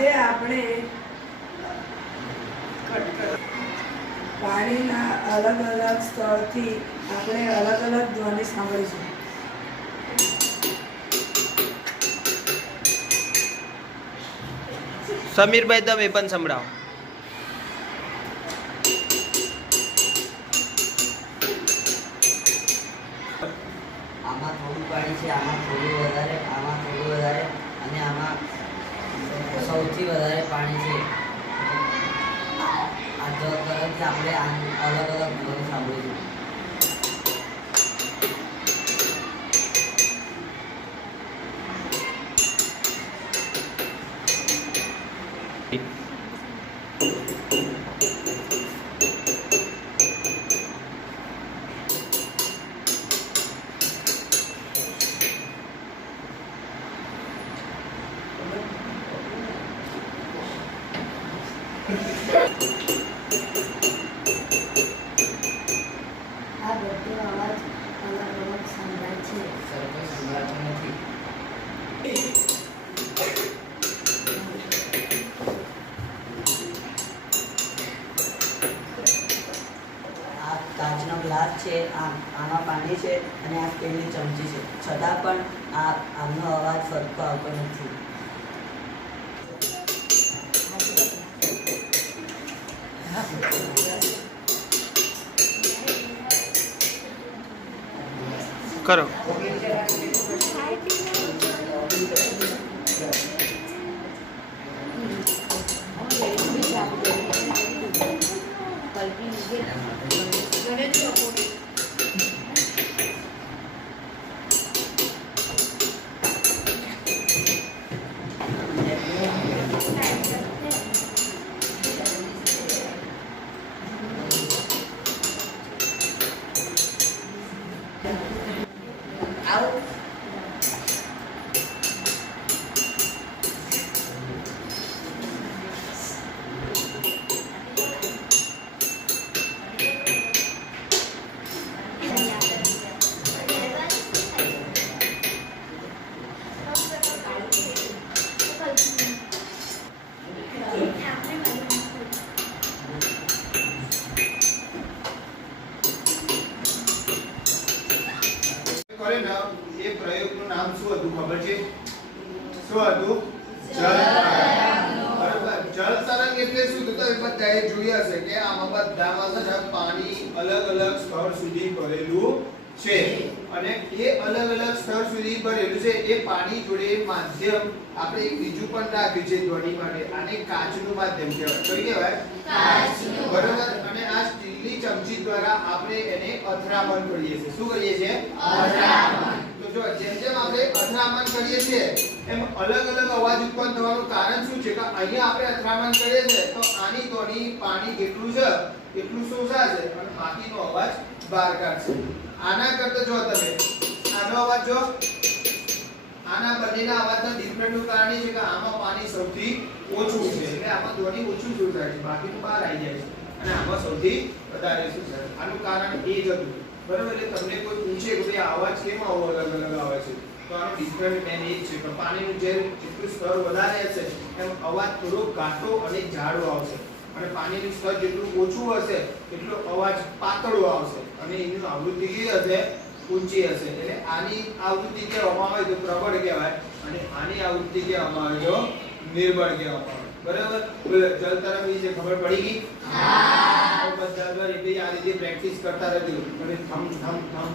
આજે આપણે પાણીના અલગ અલગ સ્થળથી આપણે અલગ અલગ ધ્વનિ સાંભળીશું. સમીરભાઈ તમે પણ સંભળાવો. આમાં થોડું પાણી છે, આમાં થોડું વધારે, આમાં થોડું વધારે અને આમાં સૌથી વધારે પાણી છે. આ તરફથી આપણે અલગ અલગ ધ્વનિ સાંભળીશું. આ બધો અવાજ અલગ અલગ સંભળાય છે. સરખો સંભળાતો નથી. આ કાચનો ગ્લાસ છે, આમાં પાણી છે અને આ સ્ટીલની ચમચી છે, છતાં પણ આમનો અવાજ સરખો આવતો નથી. કરો. એ પ્રયોગનું નામ શું હતું ખબર છે? શું હતું? જળ તરંગ. બરાબર. જળ તરંગ એટલે શું? તો તમે બધાએ જોયું હશે કે આમાં બધામાં છે ને પાણી અલગ અલગ સ્તર સુધી ભરેલું છે અને એ અલગ અલગ સ્તર સુધી ભરેલું છે. એ પાણી જોડે માધ્યમ આપણે એક બીજું પણ રાખ્યું છે ધ્વનિ માટે. આને કાચનું માધ્યમ કહેવાય. કયું કહેવાય? કાચનું. બરાબર. અને આ સ્ટીલની ચમચી દ્વારા આપણે એને અથડામણ કરીએ છીએ. શું કરીએ છીએ? અથડામણ. તો જો જેમ જેમ આપણે અથડામણ કરીએ છીએ એમ અલગ અલગ અવાજ ઉત્પન્ન થવાનું કારણ શું છે કે અહીંયા આપણે અથડામણ કરીએ છીએ તો આની ધ્વનિ પાણી જેટલું છે એટલું શોષાશે અને બાકીનો અવાજ બહાર કાઢશે. આના કરતા જો તમે આનો અવાજ જો, આના બંનેના અવાજનો ડિફરન્સનું કારણ એ છે કે આમાં પાણી સૌથી ઓછું છે એટલે આમાં ધ્વનિ ઓછું શોષાય છે, બાકીનું બહાર આવી જાય છે અને આમાં સૌથી વધારે શોષાય છે. આનું કારણ એ જ હતું. બરાબર. એટલે તમને કોઈ પૂછે કે ભાઈ અવાજ કેમ આવો અલગ અલગ આવે છે તો આનો ડિફરન્ટ મેન એ જ છે કે પાણીનું જેટલું સ્તર વધારે હશે એમ અવાજ થોડો ઘાટો અને જાડો આવશે અને પાણીનું સ્તર જેટલું ઓછું હશે એટલો અવાજ પાતળો આવશે અને એની આવૃત્તિ કેવી હશે? ઊંચી હશે. એટલે આની આવૃત્તિ કહેવામાં આવે તો પ્રબળ કહેવાય અને આની આવૃત્તિ કહેવામાં આવે તો નિર્બળ કહેવામાં આવે. બરાબર. જળ તરંગ વિશે ખબર પડી ગઈ? હા. બધા એટલે આ રીતે પ્રેક્ટિસ કરતા રહેજો અને થમ થમ થમ